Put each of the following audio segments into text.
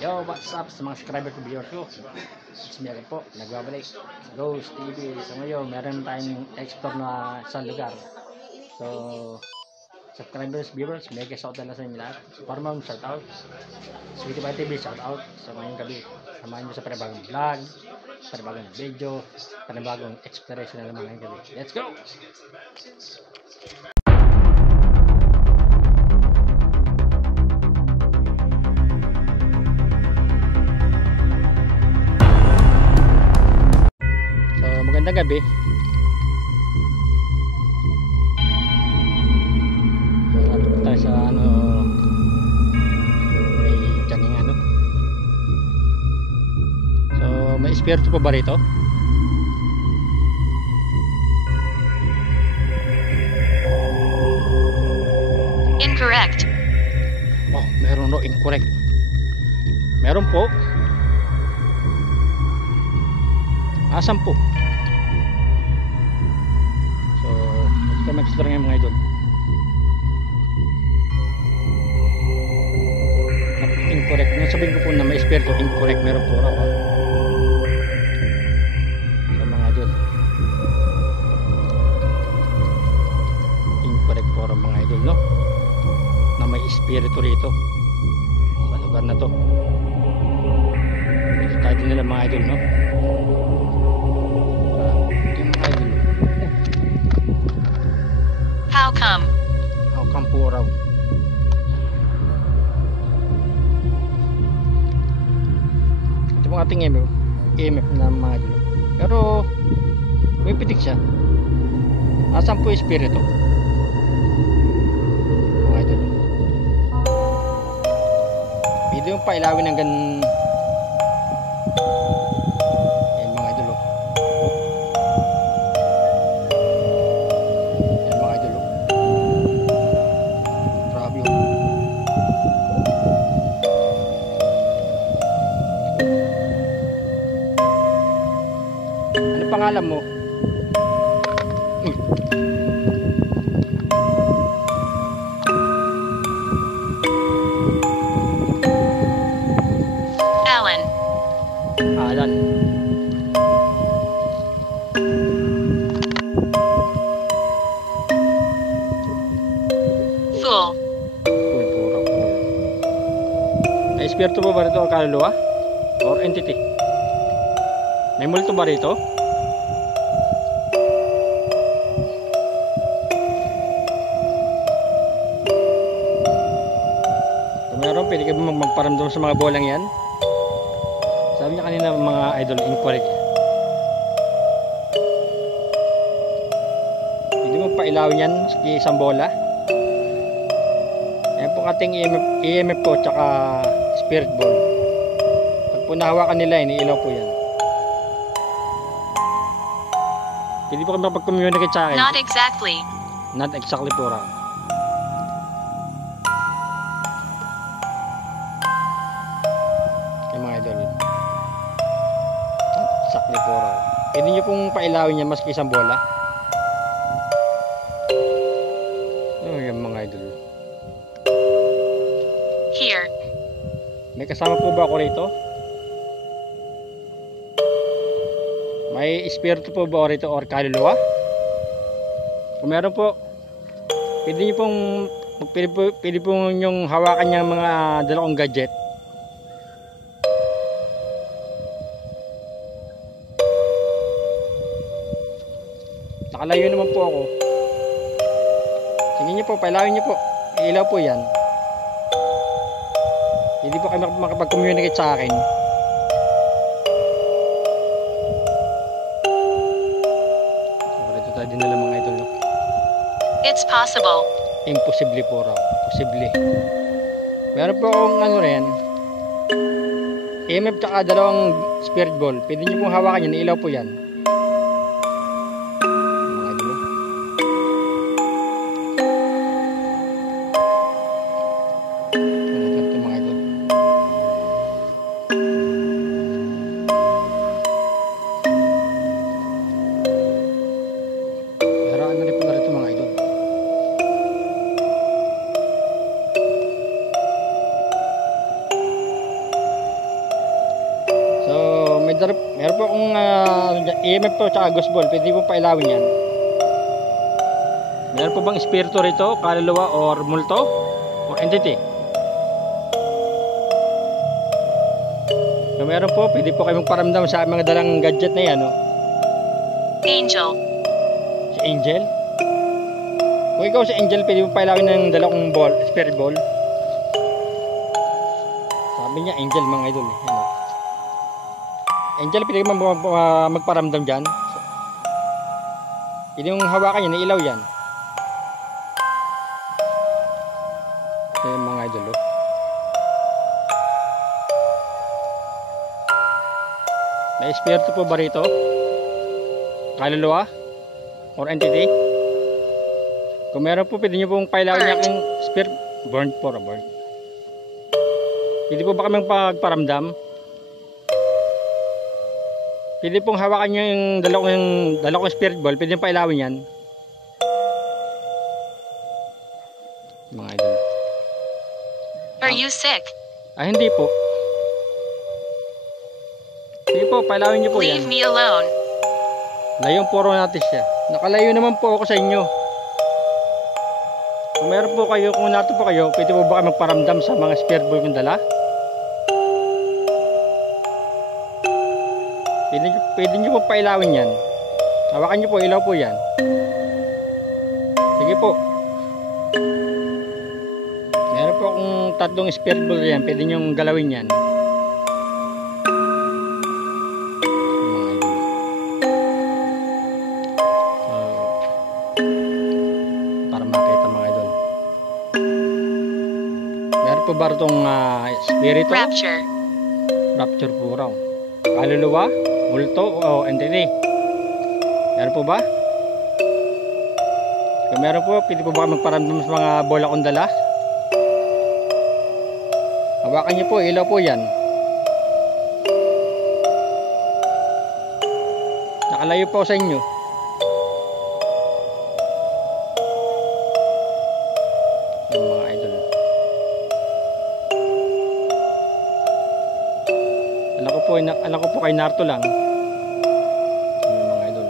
Yo, what's up sa mga subscriber ko, viewers ko? It's me again po, nagbabalik sa Ghost TV. So ngayon, meron tayong explore na isang lugar. So, subscribers, viewers, mega shout out na sa inyo lahat. Parmang shout out. Sweetie Pie TV, shout out. So ngayong gabi, samahan nyo sa panibagong vlog, panibagong video, panibagong exploration na naman ngayong gabi. Let's go! Magandang gabi. Nandito tayo sa may tiyanging So may espiritu pa ba rito? Incorrect. Oh, meron no, incorrect. Meron po. Asan po? So mag-explore ngayon mga idol. Incorrect. Nung sabihin ko po na may espiritu, incorrect. Meron po raw. So mga idol, incorrect po raw mga idol, no? Na may espiritu rito sa lugar na to. So tayo din nila mga idol, no? How come? How come po raw? Ito po ating EMF na mga idol. Pero may pitik siya. Asan po yung espiritu? Mga idol. Pwede yung pailawin ng ganun. Ayan mga idol. Pangalan mo? Alan. Alan. Fool. Puro. May espiritu ba rito o kaluluwa? Or entity? May multo ba rito? Meron, pwede ka magparamdam sa mga bolang yan. Sabi niya kanina mga idol, incorrect. Pwede mo pailawin yan sa isang bola. Ayan po ating EMF po, tsaka spirit ball. Pag po nahawakan nila, iniilaw po yan. Pwede po kami makapag-communicate sa akin. Not exactly. Not exactly po raw. Sakli po raw. Pwede nyo pong pailawin niya maski isang bola. Ano yung mga idol? Here. May kasama po ba ako rito? May espiritu po ba ako rito or kaluluwa? Kung meron po, pwede nyo pong pwede po yung hawakan niya mga dalawang gadget. Nakalayo naman po ako. Sige niyo po, pailawin niyo po. Ilaw po yan. Hindi po kayo makapag-communicate sa akin. So, dito tayo din nila mga idol. It's possible. Imposible po raw. Posible. Meron po akong rin. EMF tsaka dalawang spirit ball. Pwede niyo pong hawakan yan. Ilaw po yan. Meron po akong EMF po tsaka ghost ball. Pwede po pailawin yan. Meron po bang espiritu rito? Kaluluwa or multo? Or entity? Kung meron po, pwede po kayo magparamdam sa mga dalang gadget na yan. No? Angel. Si Angel? Kung ikaw si Angel, pwede mo pailawin ng dalawang ball, spirit ball. Sabi niya, Angel mga idol. Yan, no? Angel, pwede mo magparamdam dyan. Pwede mong hawakan yan, nailaw yan. Yan mga idol. Oh. May espiritu po ba rito? Kaluluwa? Or entity? Kung meron po, pwede nyo pong pailawin niya kung spirit. Burnt po, burnt. Pwede po ba kami pagparamdam? Pwede pong hawakan nyo yung dalawang spirit ball. Pwede nyo pailawin yan. Mga idol. Are you sick? Hindi po. Sige po, pailawin nyo po yan. Leave me alone. Layong puro natin siya. Nakalayo naman po ako sa inyo. Kung meron po kayo, kung nato po kayo, pwede po ba kayo magparamdam sa mga spirit ball kong dala? Pwede nyo po pailawin yan. Hawakan nyo po, ilaw po yan. Sige po. Meron po akong tatlong spirit ball yan. Pwede nyo galawin yan. Para makita mga idol. Meron po ba itong spirito? Rapture. Rapture po raw. Kaluluwa, multo o entity. Meron po ba? Kung meron po, pwede po ba magparamdam sa mga bola kong dala? Hawakan niyo po, ilaw po yan. Nakalayo po sa inyo. Yung mga idol. Alam ko po kay Narto lang. Yung mga idol.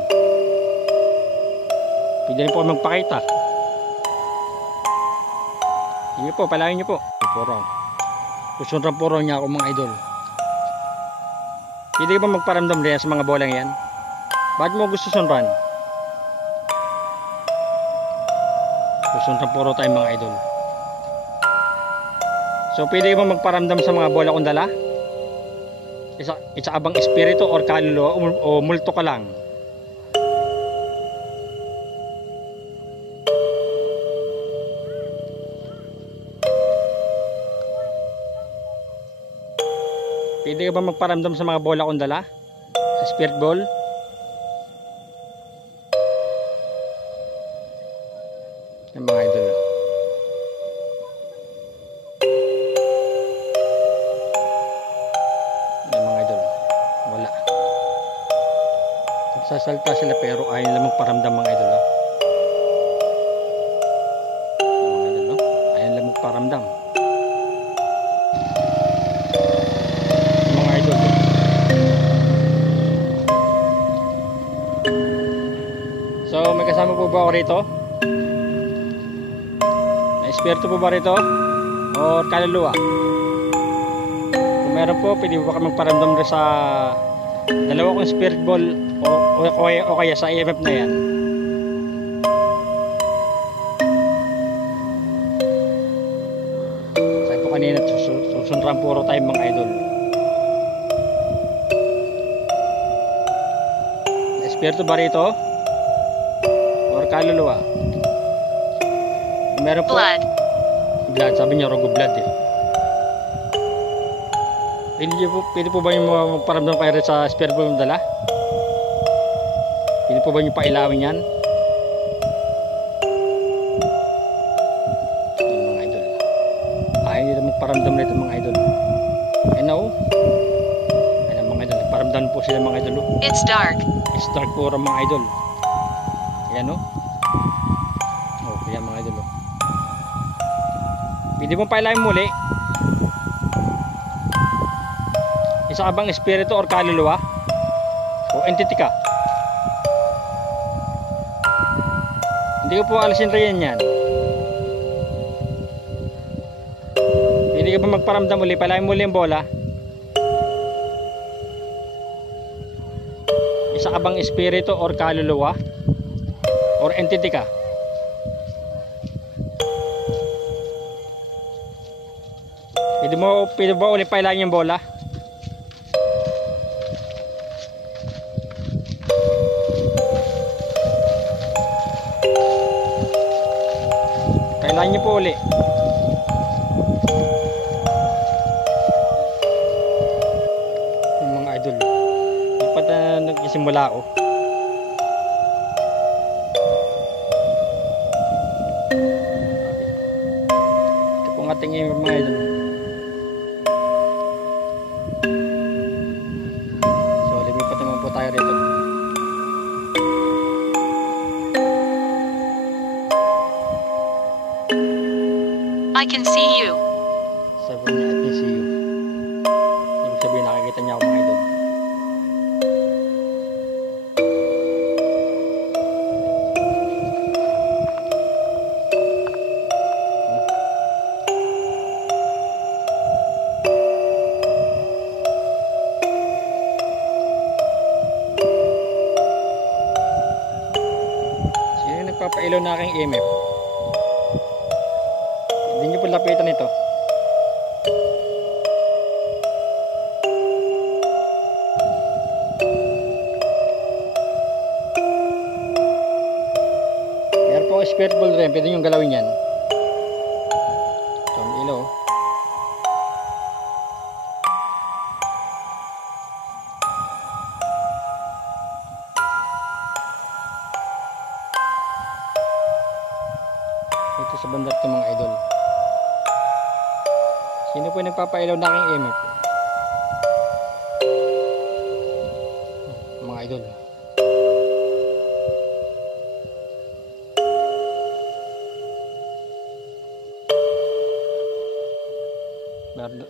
Pwede rin po magpakita. Sige po, palawin niyo po. Puro. Susunran po niya ako mga idol. Pwede ka ba magparamdam rin sa mga bolang yan? Bakit mo gusto sunran? Susunran po tayo mga idol. So pwede ka ba magparamdam sa mga bola kong dala? Isa abang espiritu or kaluluwa o multo ka lang? Pwede ka ba magparamdam sa mga bola kong dala? Spirit ball? Yung mga idol. Yung mga idol. Wala. Nagsasalta sila pero ayaw nila magparamdam mga idol. Yung mga idol. Ayaw nila magparamdam. So may kasama po ba ako rito? May espiritu po ba rito? O kaluluwa? Kung meron po, pwede po ba kami magparamdam rin sa dalawa kong spirit ball o kaya sa EMF na yan? Sabi po kanina, susunran puro tayo mga idol. May espiritu ba rito? Kaluluwa. Meron po Blood. blood, sabi niya rogo blood eh. Pwede po ba yung magparamdam kayo sa spirit po yung dala? Pwede po ba yung pailawin yan? Yung mga idol. Ayaw nila magparamdam na ito mga idol. I know. Ayan mga idol, nagparamdam po sila mga idol. It's dark. It's dark po mga idol. Ayan o. Ayan mga idol. Pwede mong pailawin muli. Isa ka bang espiritu or kaluluwa? O entity ka. Hindi ko po alisin rin yan. Hindi ka ba magparamdam uli? Palain mo uli ang bola. Isa ka bang espiritu or kaluluwa? Or entity ka? Pwede ba uli palain yung bola? Kailangan niyo po uli. Yung mga idol. Dapat na nagsisimula ako. Ito po ang ating mga idol. So, lumipat naman po tayo rito. I can see you. Sabi niya, I can see you. Ibig sabihin, nakikita niya ako mga idol. Sino yung nagpapailaw na aking EMF? Hindi nyo po lapitan ito. Meron po spirit ball rin. Pwede nyo galawin yan. Ito ang ilaw. Ito sa bandar ito mga idol. Sino po yung nagpapailaw na aking EMF? Mga idol.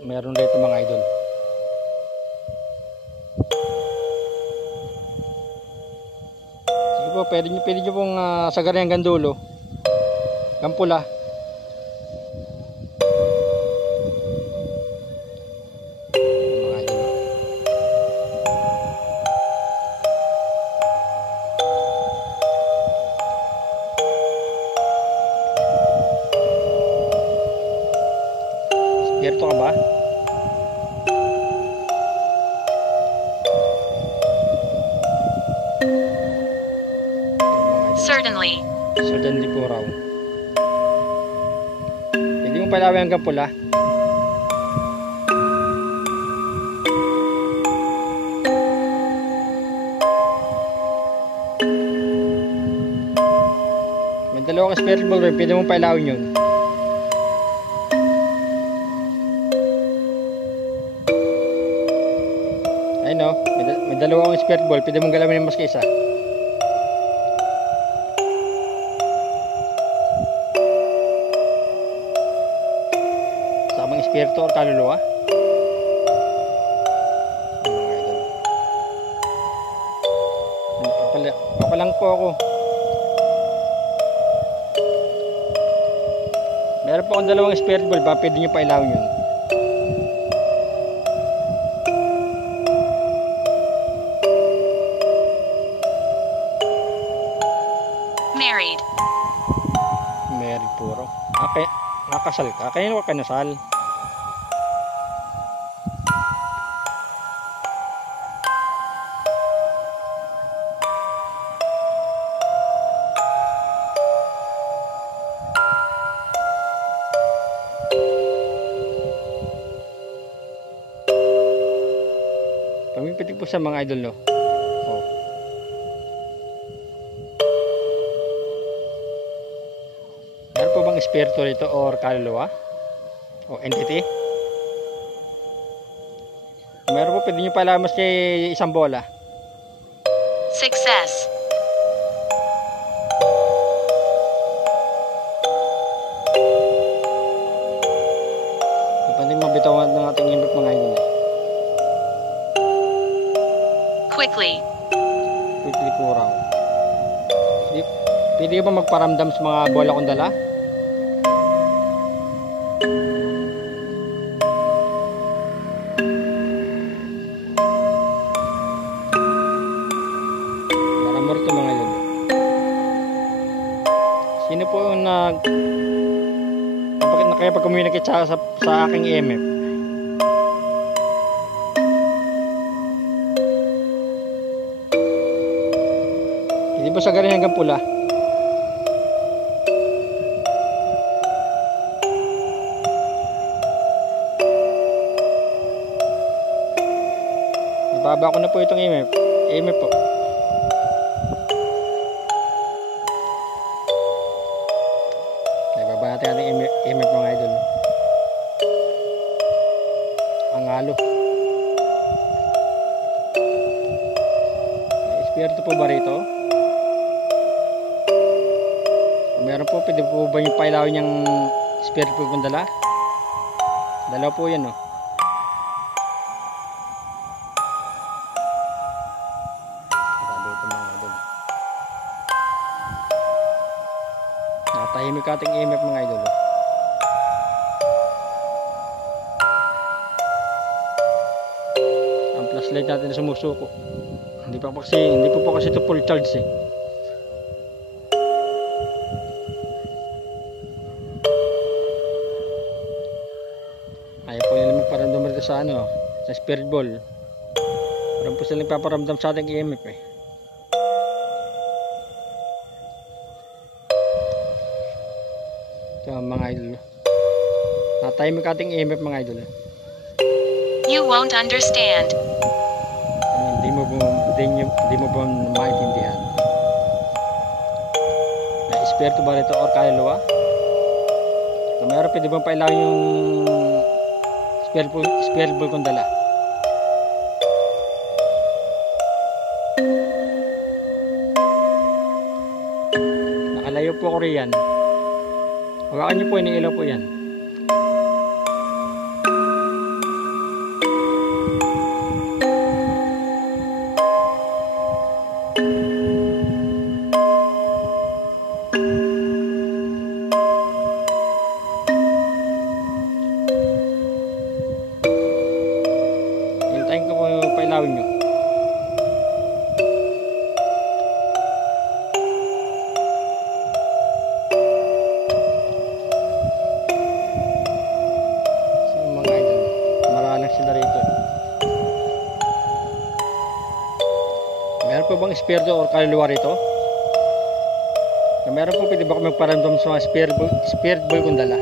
Meron rito mga idol. Sige po, pwede nyo pong sagarin hanggang dulo. Gampula. Yerto ka ba? Certainly. Certainly po raw. Hindi mo palawin hanggang pula. May dalawang spirit ball rin. Pwede mo palawin yun. Ay no, may dalawang spirit ball, pwede mong galawin ng mas kaisa. Samang espiritu o kaluluwa. Okay lang po ako. Meron po akong dalawang spirit ball, ba pwede nyo pa ilawin yun. Married. Married puro. Okay, nakasal ka. Kaya ka nasal. Pamipitig po sa mga idol no. Oh. Meron po bang espiritu rito or kaluluwa? O entity? Meron po, pwede nyo pala mas kay isang bola. Success. Pwede mabitawan ng ating imip mga idol. Quickly. Pwede po raw. Pwede ba magparamdam sa mga bola kong dala? Maramor to mga idol. Sino po yung nakipag-communicate sa aking EMF? Hindi ba sa galing hanggang pula? Ibaba ko na po itong EMF. EMF po. Ibaba natin ating EMF mga idol. Ang halo. Espiritu po ba rito? Meron po, pwede po ba yung pailawin yung espiritu po kung dala? Dalawa po yan, no? Natahimik ating EMF mga idol. Ang flashlight natin sumusuko. Hindi po po kasi ito full charge eh. Ayaw po nila magparamdam rito sa sa spirit ball. Parang po sila nagpaparamdam sa ating EMF eh. Ito mga idol. Natahimik ating EMF mga idol. You won't understand. Hindi mo ba maintindihan? May espiritu ba rito or kaluluwa? Kung meron, pwede bang pailawin yung spirit ball kong dala? Nakalayo po ako riyan. Hawakan niyo po, iniilaw po yan. Hintayin ko po yung pailawin nyo. Sila rito. Meron po bang espiritu or kaluluwa rito? Kung meron po, pwede ba ako magparamdam sa mga spirit ball kong dala?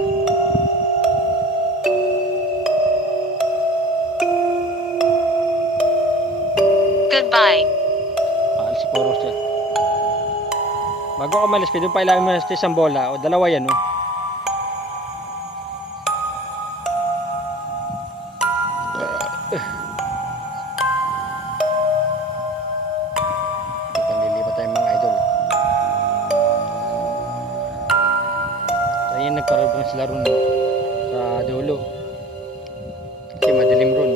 Goodbye. Alis si Poros yan. Bago ako malis, pwede pa ilawin mo sa isang bola o dalawa yan, oh. Panlilipat tayo mga idol. So ayan, nagparamdam sila ron sa dulo kasi madilim ron.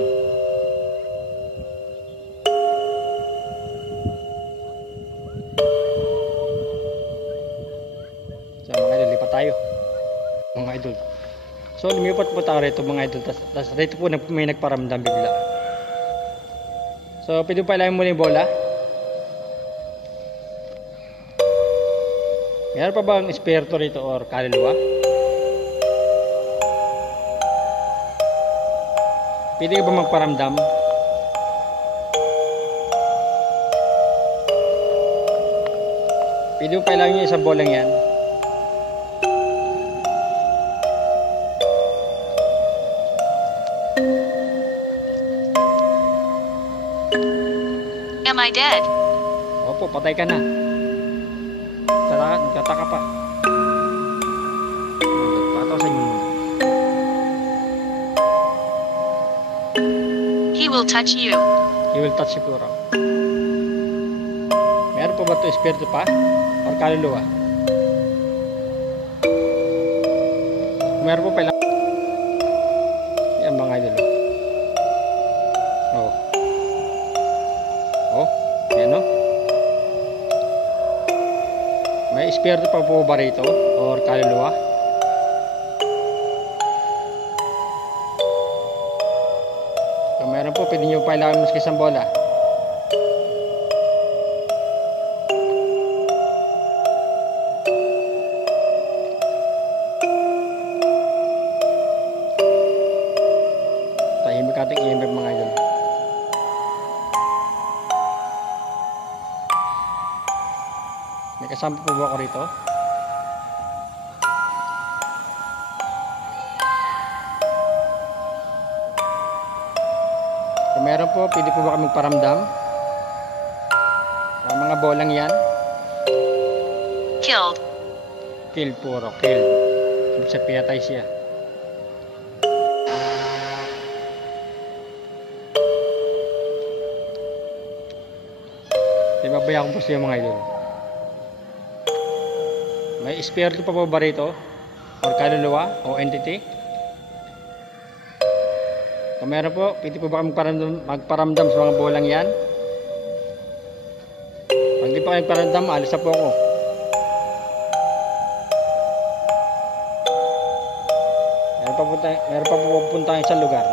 So mga idol, lipat tayo mga idol. So lumipat po tayo rito mga idol. Tapos rito po may nagparamdam bigla. So pwede pa ilagay mo yung bola. Meron pa bang espiritu rito or kaluluwa? Pwede ka ba magparamdam? Pwede pa ilagay yung isang bolang yan. Am I dead? Opo, patay ka na. Nagtataka pa. Patawasan nyo muna. He will touch you. He will touch you po raw. Meron po ba ito espiritu pa? Or kaluluwa? Meron po pala. Yan mga idol. Oh. Oh, yan o. espiritu pa po ba rito? Or kaluluwa? Kung meron po, pwede nyo pa ilawin maski isang bola. Tahimik ating EMF mga idol. May kasama po ba ako rito? Kung meron po, pwede po ba kami magparamdam? Ang mga bolang yan. Killed. Kill puro, kill. Ibig sabihin, pinatay siya. Diba ba po siya mga idol? May espiritu pa po ba rito? Or kaluluwa? O entity? Kung meron po, pwede po ba magparamdam sa mga bolang yan? Pag di pa kayo paramdam, alis na po ako. Meron pa po pupuntahan sa lugar.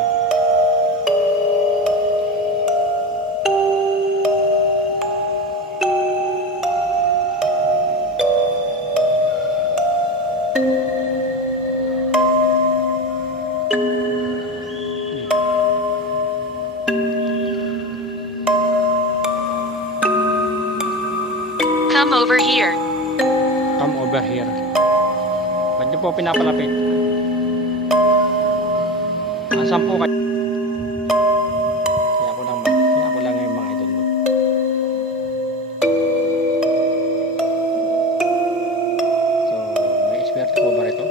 Come over here. Come over here. Ba't niyo po pinapalapit? Nasaan po kayo? Kaya ako lang yung mga idol mo. So, may espiritu po ba rito?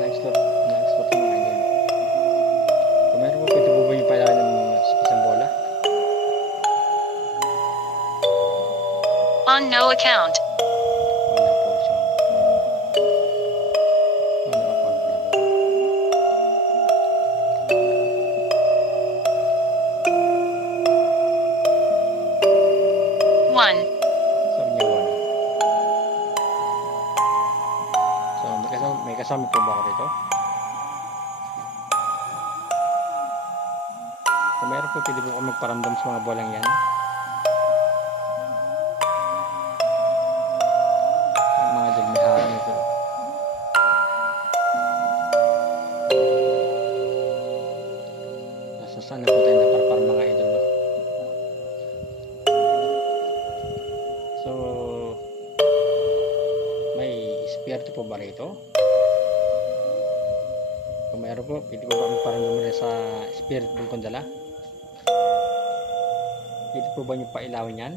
Na-explore mga idol. Kung meron po, pwede po ba yung pala ng isang bola? On no account. Wala po siya. Ano account na po? One. Sabi niya wala. So, may kasama po ba ako dito? Kung meron po, pwede po ako magparamdam sa mga bolang yan. Yung mga dalmiharang ito. Nasa saan na po tayo naparpar mga idol, no? So, may espiritu po ba rito? Kung meron po, pwede po ba magparamdam rin sa espiritu ng kondala? Pwede po ba nyo pailawin yan?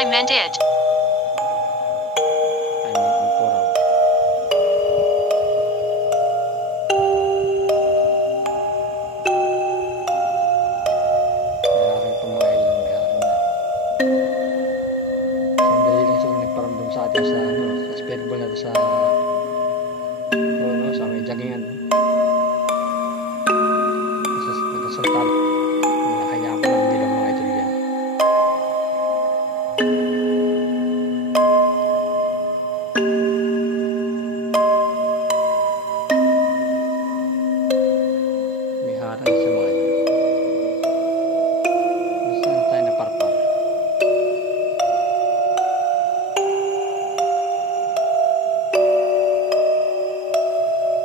I meant it. I mean, ang puraw. Kaya po mga idol, mag-aaral na. Sandali lang sila nagparamdam sa atin sa spirit ball natin sa may jaggingan. Sa talo. Nakaya ko lang bilang mga idol yan. May harang sa mga idol. Saan tayo naparpar?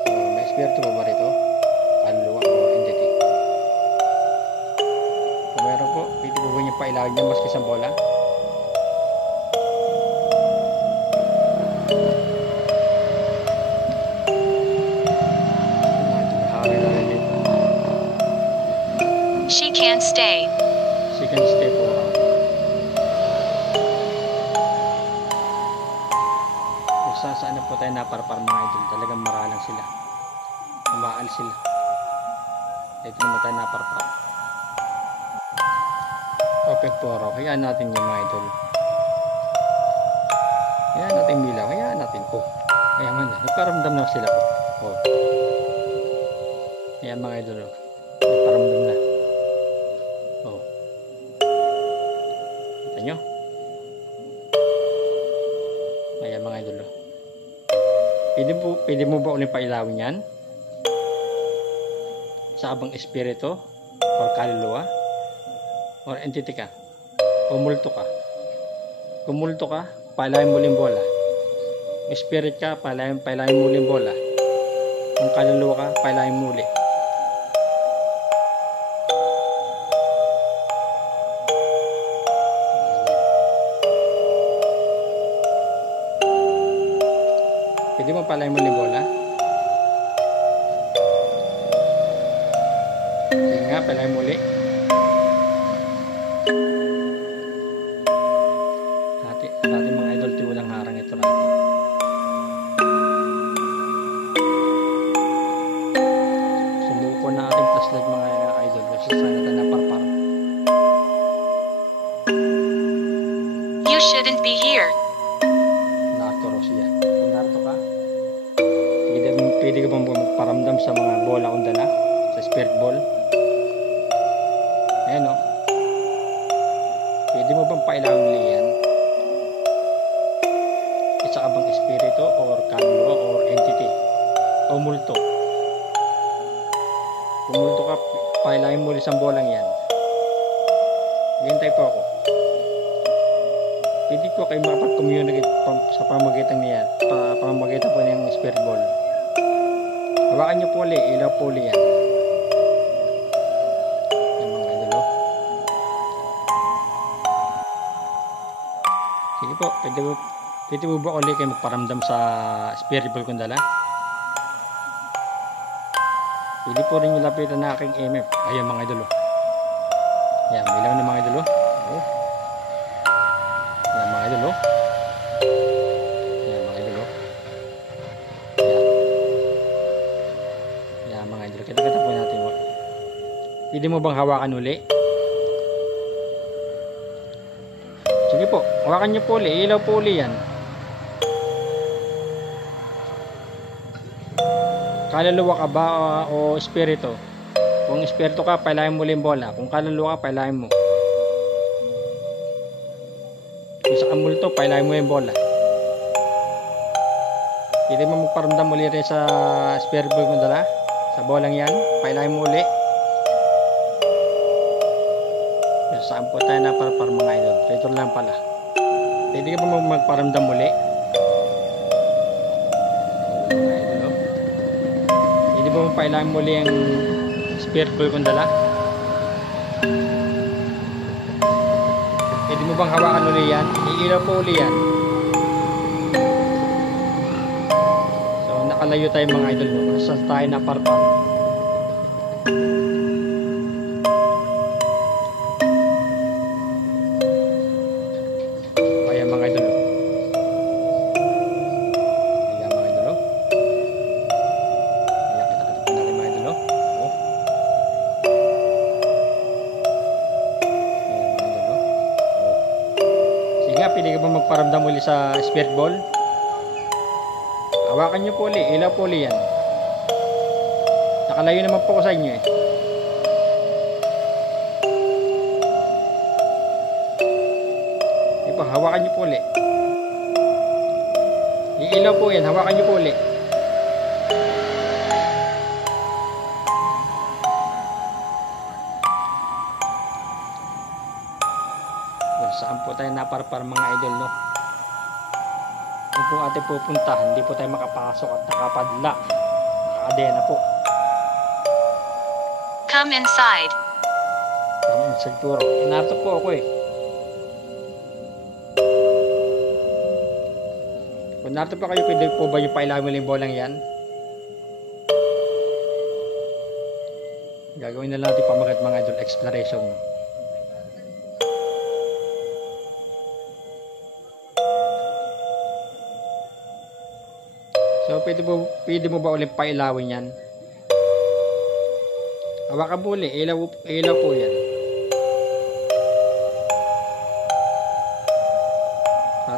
So, may espiritu ba rito? Kaluluwa o entity? Kung meron po, pwede po ba niyo pailawin niya maski isang bola? Harang na rin dito. She can't stay. Second step po. Kung saan na po tayo naparpar mga idol, talagang maralang sila. Umaal sila. Ito naman tayo naparpar. Open po raw. Hayaan natin yung mga idol. Hayaan natin milaw. Hayaan natin. Oh. Ayan man. Nagparamdam na sila. Oh. Ayan mga idol. Oh. Nagparamdam na. Oh. Kita nyo? Ayan mga idol. Oh. Pwede mo ba ulit pailawin yan? Sa abang espiritu? Or kaluluwa? Or entity ka? O multo ka? Kung multo ka, pailahin mo ulit bola. Spirit ka, pailahin mo ulit bola. Kung kaluluwa ka, pailahin mo ulit. Pwede mo pailahin mo ulit bola? Sige nga, pailahin mo ulit. Dati mga idol, tiwalang harang ito natin. Sumuko na ating flashlight mga idol kasi sana tayo naparpar. You shouldn't be here. Narto siya. Kung narto ka, pwede ka bang magparamdam sa mga bola kong dala? Sa spirit ball? Ayan o. Pwede mo bang pailawin ulit yan? Isa ka bang espiritu or kaluluwa or entity o multo? Kung multo ka, pailahin mo isang bolang yan. Hintay po ako. Pwede po kayo makapag-communicate sa pamagitan niyan, pamagitan po ng spirit ball. Hawakan nyo po ulit, ilaw po ulit yan. Yan mga idol. Sige po, pwede mo ba ulit kayo magparamdam sa spirit ball kong dala? Pwede po rin yung lapitan na aking EMF. Ayan mga idol. Ayan, may ilaw na mga idol. Oh. Ayan mga idol. Ayan mga idol. Ayan mga idol. Kita-kita po natin. Pwede mo bang hawakan uli? Sige po, hawakan nyo po uli. Ilaw po uli yan. Kaluluwa ka ba o espiritu? Kung espiritu ka, pailahin mo ulit yung bola. Kung kaluluwa ka, pailahin mo. Kung sa multo, pailahin mo yung bola. Pwede mo magparamdam ulit rin sa spirit ball mo dala. Sa bolang yan, pailahin mo ulit. Saan po tayo na para mga idol? Dito lang pala. Pwede ka ba magparamdam ulit? Pwede ba pailahin mo ulit yung spirit ball kong dala? Pwede mo bang hawakan ulit yan? Iilaw po ulit yan. So nakalayo tayo mga idol. Saan tayo na parpar? Ayan mga idol. Ayan mga idol. Ayan, kita-kita po natin mga idol. Oh. Ayan mga idol. Oh. Sige nga, pwede ka ba magparamdam uli sa spirit ball? Hawakan nyo po uli, ilaw po uli yan. Nakalayo naman po ko sa inyo eh. Ito, hawakan nyo po uli. Iilaw po yan, hawakan nyo po uli. Saan po tayo naparpar mga idol, no? Kung po ating pupuntahan, hindi po tayo makapasok at nakapadla. Nakakadena po. Come inside. Come inside po. Narito po ako eh. Kung narito pa kayo, pwede po ba yung pailawin mo yung bolang yan? Gagawin na lang natin pamagat mga idol exploration. So, pwede mo ba ulit pailawin yan? Hawakan po ulit. Ilaw po yan.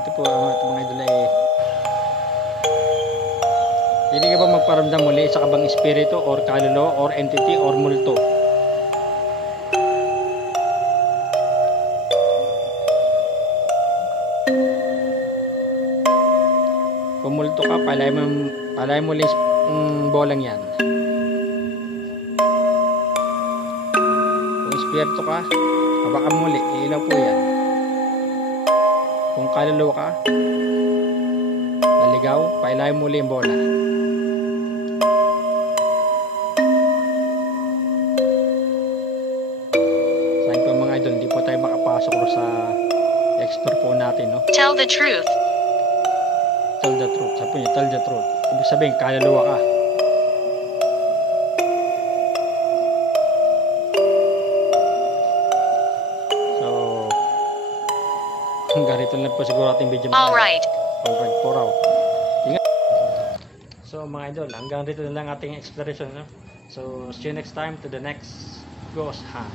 ito po mga idol ay hindi ka ba magparamdam muli sa kabang espiritu or kaluluwa or entity or multo? Kung multo ka, palay mo ulit bolang yan. Kung espiritu ka, hawakan mo ulit, ilaw po yan. Kung kaluluwa ka, naligaw, pailay mo ulit yung bola. Sabi ko mga idol, hindi po tayo makapasok sa explore po natin, no? Tell the truth. Tell the truth. Sabi niya, tell the truth. Ibig sabihin, kaluluwa ka. So, hanggang rito lang po siguro ating video. Alright. Alright po raw. Tingnan. So mga idol, hanggang rito na lang ating exploration. No? So, see you next time to the next ghost hunt.